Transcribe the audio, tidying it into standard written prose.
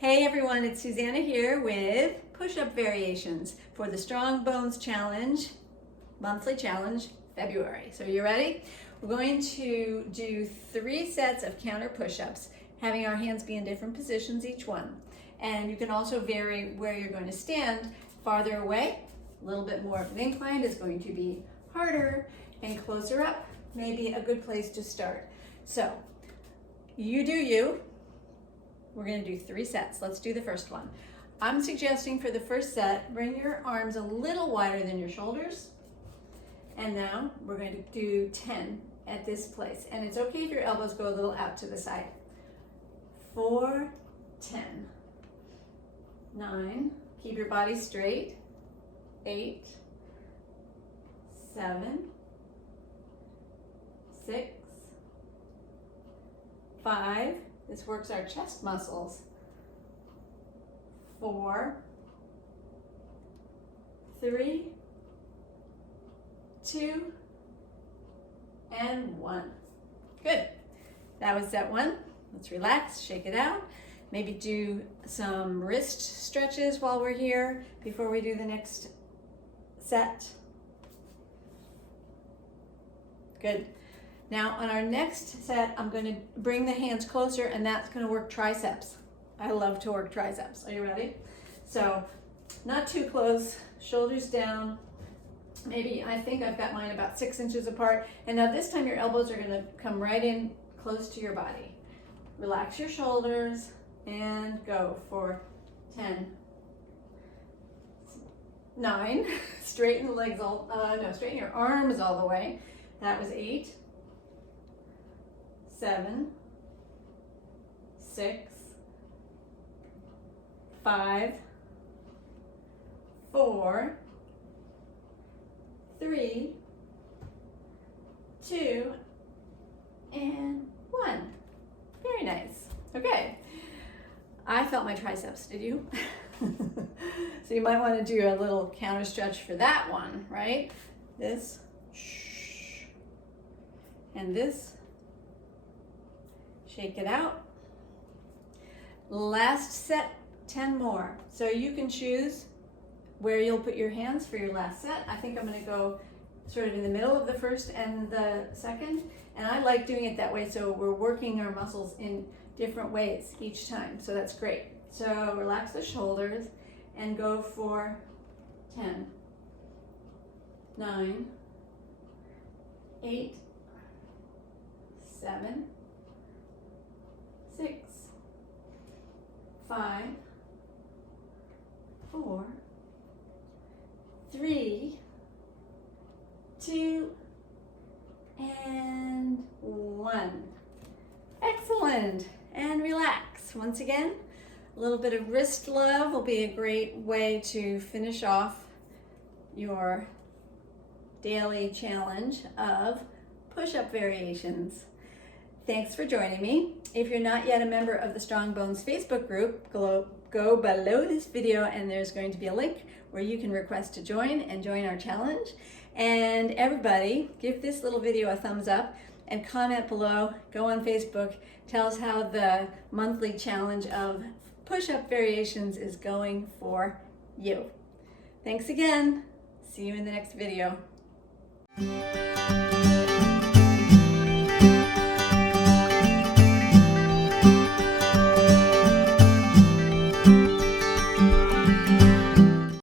Hey everyone, it's Susanna here with push-up variations for the Strong Bones Challenge, monthly challenge, February. So you ready? We're going to do 3 sets of counter push-ups, having our hands be in different positions each one. And you can also vary where you're going to stand. Farther away, a little bit more of an incline is going to be harder, and closer up may be a good place to start. So you do you. We're going to do 3 sets. Let's do the first one. I'm suggesting for the first set, bring your arms a little wider than your shoulders. And now we're going to do 10 at this place. And it's okay if your elbows go a little out to the side. 4, 10, 9, keep your body straight. 8, 7, 6, 5, this works our chest muscles. 4, 3, 2, and 1. Good. That was set 1. Let's relax, shake it out. Maybe do some wrist stretches while we're here before we do the next set. Good. Now on our next set, I'm going to bring the hands closer, and that's going to work triceps. I love to work triceps. Are you ready? So not too close, shoulders down. Maybe, I think I've got mine about 6 inches apart. And now this time your elbows are going to come right in close to your body. Relax your shoulders and go for 10, 9, straighten the legs straighten your arms all the way. That was 8, 7, 6, 5, 4, 3, 2, and 1. Very nice. Okay. I felt my triceps, did you? So you might want to do a little counter stretch for that one, right? This, and this. Shake it out. Last set, 10 more. So you can choose where you'll put your hands for your last set. I think I'm going to go sort of in the middle of the first and the second. And I like doing it that way, so we're working our muscles in different ways each time. So that's great. So relax the shoulders and go for 10, 9, 8, 7, 6, 5, 4, 3, 2, and 1. Excellent. And relax. Once again, a little bit of wrist love will be a great way to finish off your daily challenge of push-up variations. Thanks for joining me. If you're not yet a member of the Strong Bones Facebook group, go below this video and there's going to be a link where you can request to join and join our challenge. And everybody, give this little video a thumbs up and comment below. Go on Facebook, tell us how the monthly challenge of push-up variations is going for you. Thanks again. See you in the next video.